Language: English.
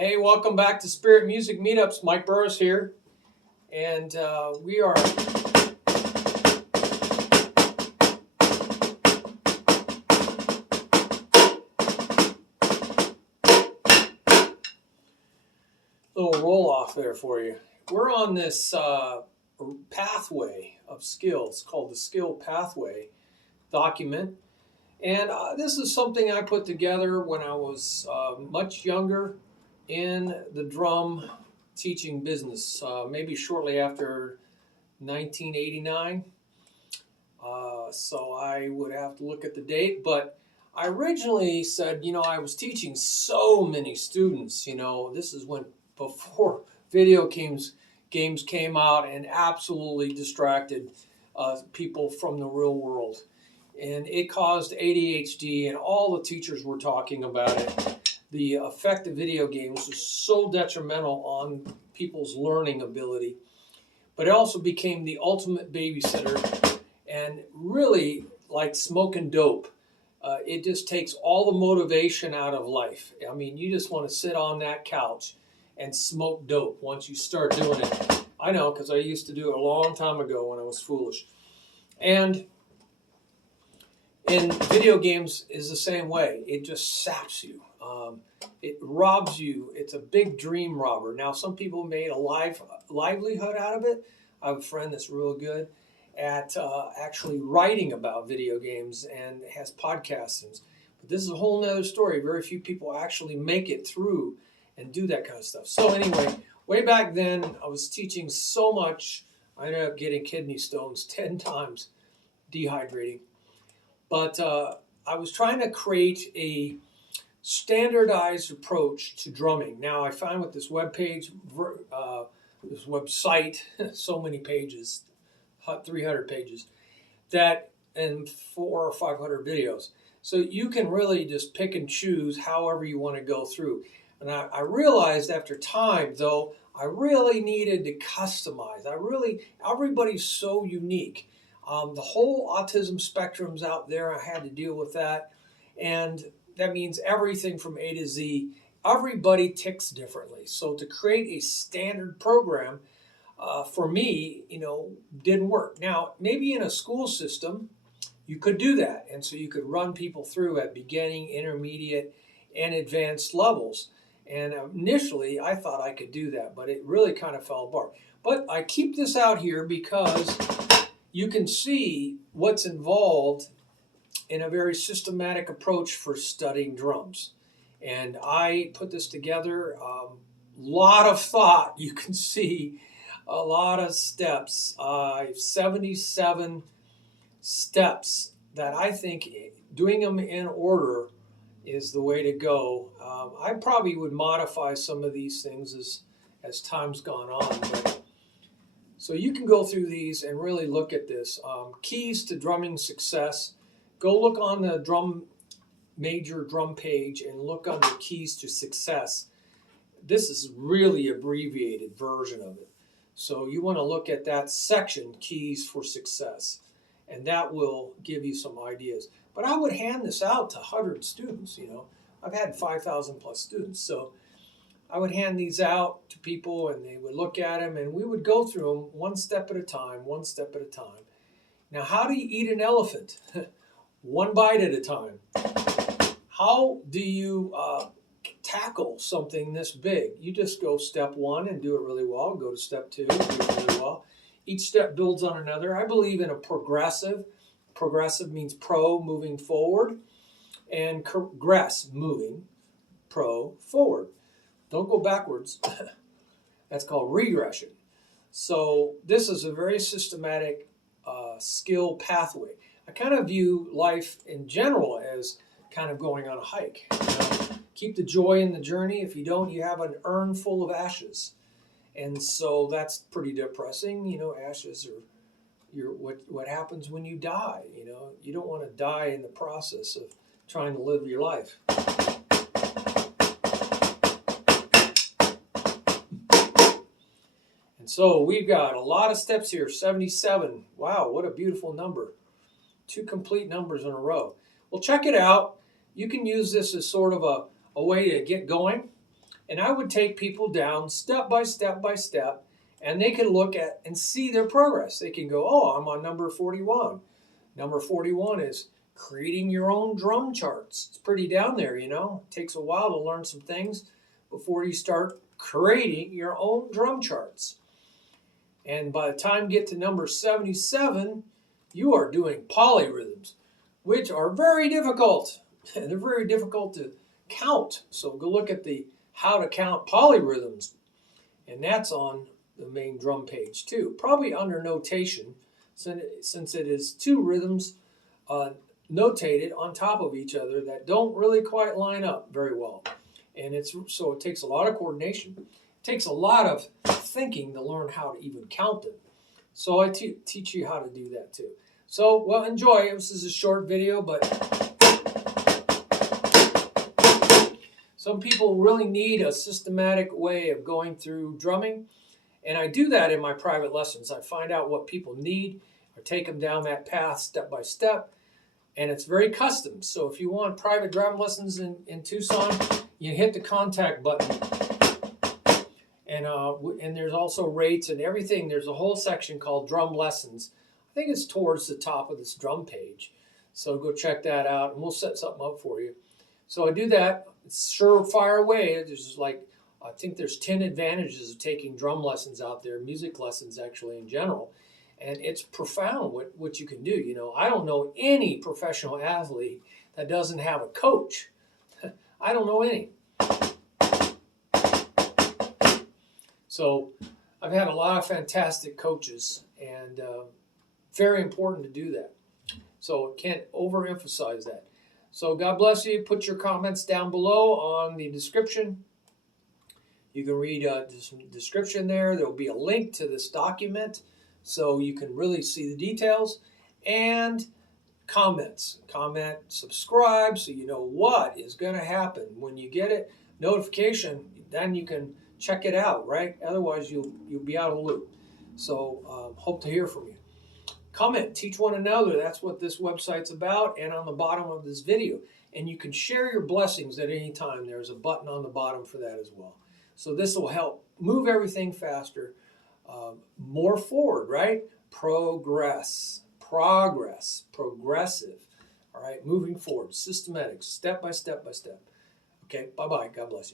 Hey, welcome back to Spirit Music Meetups. Mike Burris here, and we are little roll off there for you. We're on this pathway of skills called the Skill Pathway document, and this is something I put together when I was much younger in the drum teaching business, maybe shortly after 1989. So I would have to look at the date, but I originally said, I was teaching so many students, this is before video games came out and absolutely distracted people from the real world. And it caused ADHD, and all the teachers were talking about it. The effect of video games was so detrimental on people's learning ability. But it also became the ultimate babysitter, and really like smoking dope. It just takes all the motivation out of life. I mean, you just want to sit on that couch and smoke dope once you start doing it. I know, because I used to do it a long time ago when I was foolish. And in video games is the same way. It just saps you. It robs you. It's a big dream robber. Now, some people made a livelihood out of it. I have a friend that's real good at actually writing about video games and has podcasts. But this is a whole nother story. Very few people actually make it through and do that kind of stuff. So anyway, way back then, I was teaching so much, I ended up getting kidney stones 10 times, dehydrating. But I was trying to create a standardized approach to drumming. Now, I found with this website, so many pages, 300 pages, that and 400 or 500 videos. So you can really just pick and choose however you want to go through. And I realized after time, though, I really needed to customize. Everybody's so unique. The whole autism spectrum's out there. I had to deal with that. And that means everything from A to Z. Everybody ticks differently. So to create a standard program, for me, didn't work. Now, maybe in a school system, you could do that. And so you could run people through at beginning, intermediate, and advanced levels. And initially, I thought I could do that, but it really kind of fell apart. But I keep this out here because you can see what's involved in a very systematic approach for studying drums. And I put this together, lot of thought. You can see a lot of steps, 77 steps that I think doing them in order is the way to go. I probably would modify some of these things as time's gone on. But, so you can go through these and really look at this. Keys to drumming success. Go look on the major drum page and look under keys to success. This is really abbreviated version of it. So you want to look at that section, keys for success, and that will give you some ideas. But I would hand this out to 100 students, I've had 5,000 plus students. So I would hand these out to people and they would look at them and we would go through them one step at a time, one step at a time. Now, how do you eat an elephant? One bite at a time. How do you tackle something this big? You just go step one and do it really well. Go to step two and do it really well. Each step builds on another. I believe in a progressive. Progressive means pro, moving forward, and progress, moving, forward. Don't go backwards. That's called regression. So this is a very systematic skill pathway. I kind of view life in general as kind of going on a hike. Keep the joy in the journey. If you don't, you have an urn full of ashes. And so that's pretty depressing. Ashes are what happens when you die. You don't want to die in the process of trying to live your life. And so we've got a lot of steps here, 77. Wow, what a beautiful number. 2 complete numbers in a row. Well, check it out. You can use this as sort of a way to get going And I would take people down step by step by step, and they can look at and see their progress. They can go, oh, I'm on number 41. Number 41 is creating your own drum charts. It's pretty down there, you know. It takes a while to learn some things before you start creating your own drum charts. And by the time you get to number 77, you are doing polyrhythms, which are very difficult. They're very difficult to count. So go look at the how to count polyrhythms. And that's on the main drum page too. Probably under notation, since it is two rhythms notated on top of each other that don't really quite line up very well. And so it takes a lot of coordination. It takes a lot of thinking to learn how to even count them. So I teach you how to do that too. So, well, enjoy. This is a short video, but some people really need a systematic way of going through drumming. And I do that in my private lessons. I find out what people need. I take them down that path step by step. And it's very custom. So if you want private drum lessons in Tucson, you hit the contact button. And there's also rates and everything. There's a whole section called drum lessons. I think it's towards the top of this drum page. So go check that out, and we'll set something up for you. So I do that. It's surefire way. There's like, I think there's 10 advantages of taking drum lessons out there, music lessons actually in general. And it's profound what you can do. You know, I don't know any professional athlete that doesn't have a coach. I don't know any. So I've had a lot of fantastic coaches, and very important to do that. So can't overemphasize that. So God bless you. Put your comments down below on the description. You can read the description there. There will be a link to this document so you can really see the details. And comments. Comment, subscribe so you know what is going to happen. When you get it, notification, then you can check it out, right? Otherwise, you'll be out of the loop. So hope to hear from you. Comment, teach one another. That's what this website's about, and on the bottom of this video. And you can share your blessings at any time. There's a button on the bottom for that as well. So this will help move everything faster, more forward, right? Progressive, all right? Moving forward, systematic, step by step by step. Okay, bye-bye. God bless you.